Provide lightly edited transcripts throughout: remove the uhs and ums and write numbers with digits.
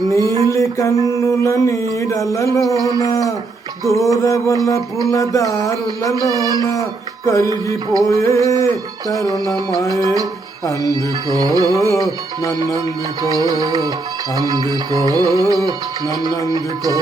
నీలి కన్నుల నీడలలోన దూరవలపుల దారులలోన కరిగిపోయే తరుణమాయే అందుకో నన్నందుకో అందుకో నన్నందుకో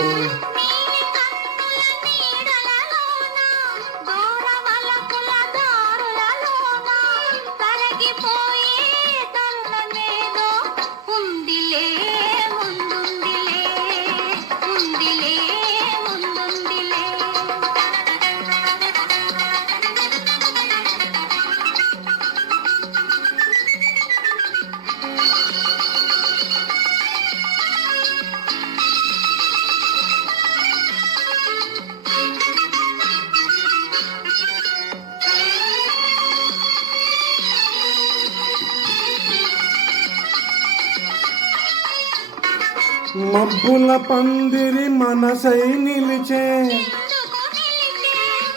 మబ్బుల పందిరి మనసై నిలిచే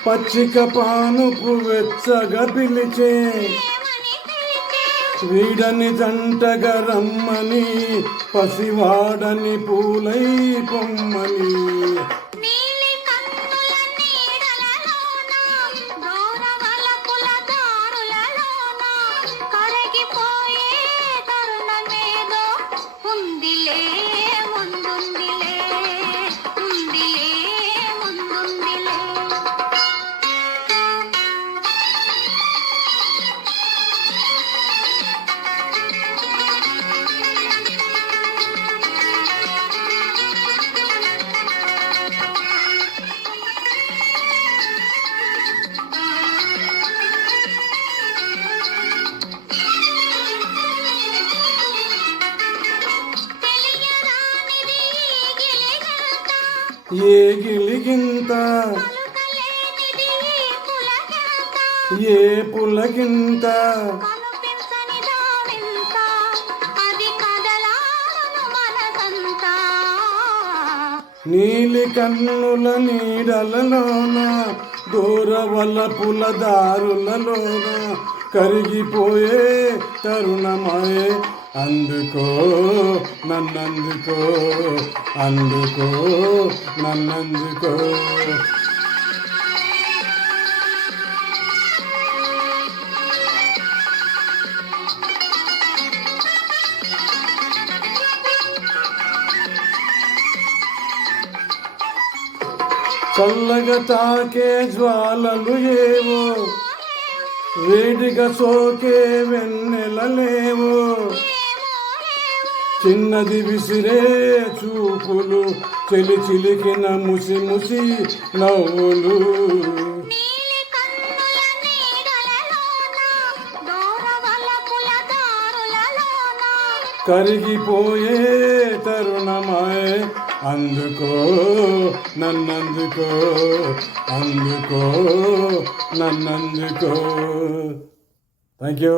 పచ్చిక పానుపు వెచ్చగా పిలిచే వీడని జంటగా రమ్మని పసివాడని పూలై పొమ్మని ఏ గిలిగింత ఏ పులకింత నీలి కన్నుల నీడలలోన దూరవలపుల దారులలోన కరిగిపోయే తరుణమాయే అందుకో నన్నందుకో అందుకో నన్నందుకో చల్లగా తాకే జ్వాలలు ఏవో వేడిగా సోకే వెన్నెలలేవో చిన్నది విసిరే చూపులు చెలి చిలికిన ముసి ముసి నవ్వులు కరిగిపోయే తరుణమాయే అందుకో నన్నందుకో అందుకో నన్నందుకో థ్యాంక్ యూ.